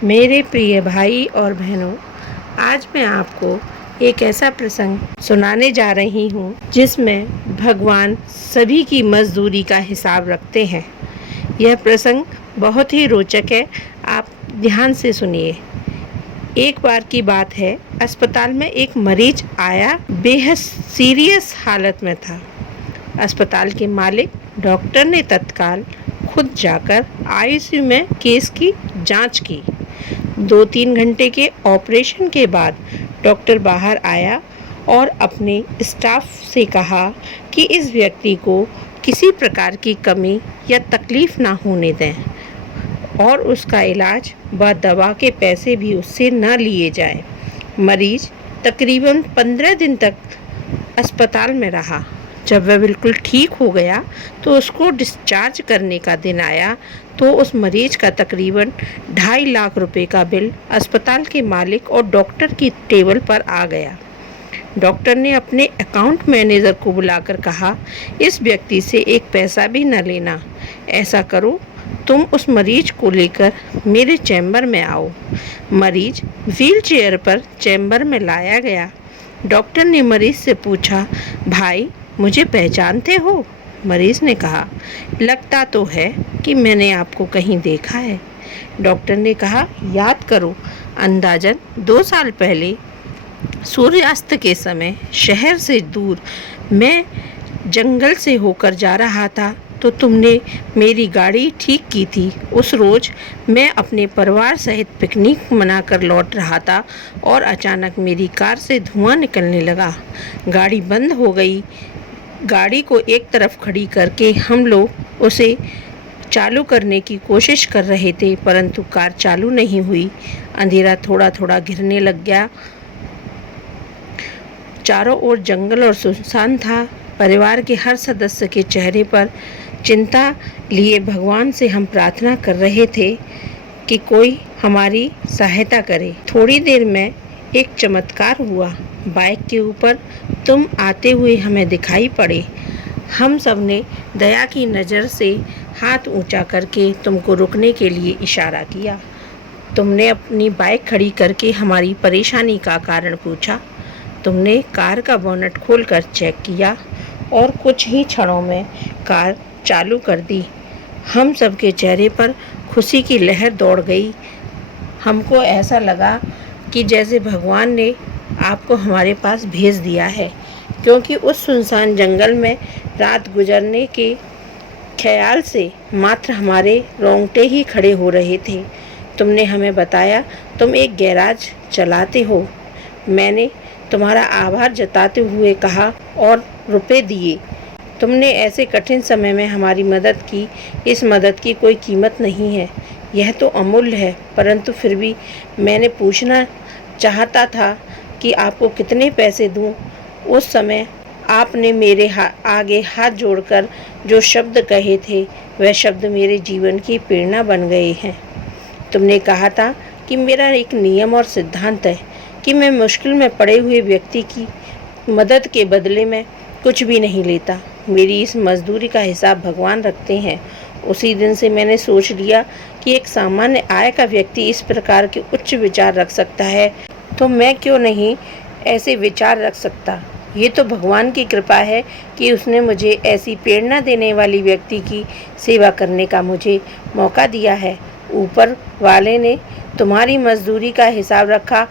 मेरे प्रिय भाई और बहनों, आज मैं आपको एक ऐसा प्रसंग सुनाने जा रही हूँ जिसमें भगवान सभी की मजदूरी का हिसाब रखते हैं। यह प्रसंग बहुत ही रोचक है, आप ध्यान से सुनिए। एक बार की बात है, अस्पताल में एक मरीज आया, बेहद सीरियस हालत में था। अस्पताल के मालिक डॉक्टर ने तत्काल खुद जाकर आईसीयू में केस की जांच की। 2-3 घंटे के ऑपरेशन के बाद डॉक्टर बाहर आया और अपने स्टाफ से कहा कि इस व्यक्ति को किसी प्रकार की कमी या तकलीफ ना होने दें और उसका इलाज व दवा के पैसे भी उससे न लिए जाएं। मरीज तकरीबन 15 दिन तक अस्पताल में रहा। जब वह बिल्कुल ठीक हो गया तो उसको डिस्चार्ज करने का दिन आया तो उस मरीज का तकरीबन 2.5 लाख रुपए का बिल अस्पताल के मालिक और डॉक्टर की टेबल पर आ गया। डॉक्टर ने अपने अकाउंट मैनेजर को बुलाकर कहा, इस व्यक्ति से एक पैसा भी न लेना। ऐसा करो, तुम उस मरीज को लेकर मेरे चैम्बर में आओ। मरीज व्हीलचेयर पर चैम्बर में लाया गया। डॉक्टर ने मरीज से पूछा, भाई मुझे पहचानते हो? मरीज ने कहा, लगता तो है कि मैंने आपको कहीं देखा है। डॉक्टर ने कहा, याद करो, अंदाजन 2 साल पहले सूर्यास्त के समय शहर से दूर मैं जंगल से होकर जा रहा था तो तुमने मेरी गाड़ी ठीक की थी। उस रोज मैं अपने परिवार सहित पिकनिक मनाकर लौट रहा था और अचानक मेरी कार से धुआं निकलने लगा। गाड़ी बंद हो गई। गाड़ी को एक तरफ खड़ी करके हम लोग उसे चालू करने की कोशिश कर रहे थे, परंतु कार चालू नहीं हुई। अंधेरा थोड़ा थोड़ा घिरने लग गया। चारों ओर जंगल और सुनसान था। परिवार के हर सदस्य के चेहरे पर चिंता लिए भगवान से हम प्रार्थना कर रहे थे कि कोई हमारी सहायता करे। थोड़ी देर में एक चमत्कार हुआ। बाइक के ऊपर तुम आते हुए हमें दिखाई पड़े। हम सब ने दया की नज़र से हाथ ऊंचा करके तुमको रुकने के लिए इशारा किया। तुमने अपनी बाइक खड़ी करके हमारी परेशानी का कारण पूछा। तुमने कार का बोनट खोलकर चेक किया और कुछ ही क्षणों में कार चालू कर दी। हम सबके चेहरे पर खुशी की लहर दौड़ गई। हमको ऐसा लगा कि जैसे भगवान ने आपको हमारे पास भेज दिया है, क्योंकि उस सुनसान जंगल में रात गुजरने के ख्याल से मात्र हमारे रोंगटे ही खड़े हो रहे थे। तुमने हमें बताया तुम एक गैराज चलाते हो। मैंने तुम्हारा आभार जताते हुए कहा और रुपए दिए। तुमने ऐसे कठिन समय में हमारी मदद की। इस मदद की कोई कीमत नहीं है, यह तो अमूल्य है, परंतु फिर भी मैंने पूछना चाहता था कि आपको कितने पैसे दूं। उस समय आपने मेरे आगे हाथ जोड़कर जो शब्द कहे थे, वह शब्द मेरे जीवन की प्रेरणा बन गए हैं। तुमने कहा था कि मेरा एक नियम और सिद्धांत है कि मैं मुश्किल में पड़े हुए व्यक्ति की मदद के बदले में कुछ भी नहीं लेता। मेरी इस मजदूरी का हिसाब भगवान रखते हैं। उसी दिन से मैंने सोच लिया कि एक सामान्य आय का व्यक्ति इस प्रकार के उच्च विचार रख सकता है, तो मैं क्यों नहीं ऐसे विचार रख सकता। ये तो भगवान की कृपा है कि उसने मुझे ऐसी प्रेरणा देने वाली व्यक्ति की सेवा करने का मुझे मौका दिया है। ऊपर वाले ने तुम्हारी मजदूरी का हिसाब रखा,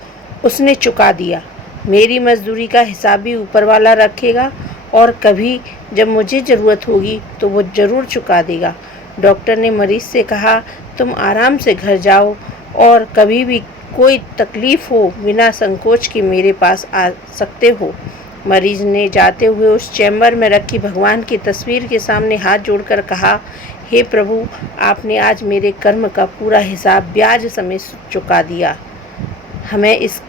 उसने चुका दिया। मेरी मजदूरी का हिसाब भी ऊपर वाला रखेगा और कभी जब मुझे ज़रूरत होगी तो वो ज़रूर चुका देगा। डॉक्टर ने मरीज से कहा, तुम आराम से घर जाओ और कभी भी कोई तकलीफ़ हो बिना संकोच के मेरे पास आ सकते हो। मरीज ने जाते हुए उस चैम्बर में रखी भगवान की तस्वीर के सामने हाथ जोड़कर कहा, हे प्रभु, आपने आज मेरे कर्म का पूरा हिसाब ब्याज समेत चुका दिया। हमें इस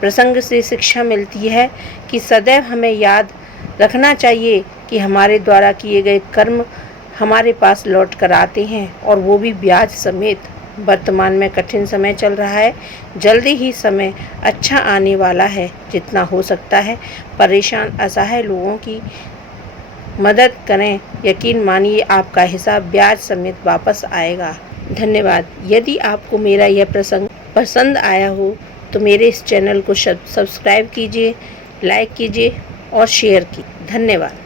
प्रसंग से शिक्षा मिलती है कि सदैव हमें याद रखना चाहिए कि हमारे द्वारा किए गए कर्म हमारे पास लौट कर आते हैं, और वो भी ब्याज समेत। वर्तमान में कठिन समय चल रहा है, जल्दी ही समय अच्छा आने वाला है। जितना हो सकता है परेशान असहाय लोगों की मदद करें। यकीन मानिए आपका हिसाब ब्याज समेत वापस आएगा। धन्यवाद। यदि आपको मेरा यह प्रसंग पसंद आया हो तो मेरे इस चैनल को सब्सक्राइब कीजिए, लाइक कीजिए और शेयर कीजिए। धन्यवाद।